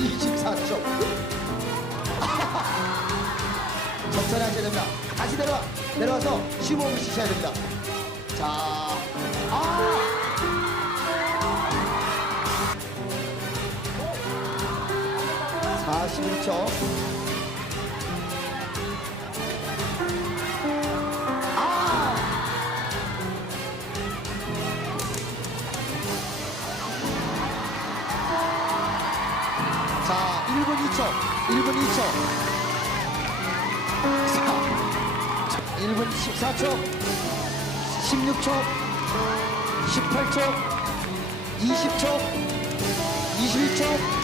24점. 적절히 하셔야 됩니다. 다시 내려와. 내려와서 심호흡을 쉬셔야 됩니다. 자. 아! 아, 11초. 1분 2초. 1분 2초. 자, 1분 14초. 16초. 18초. 20초. 21초. 초과요.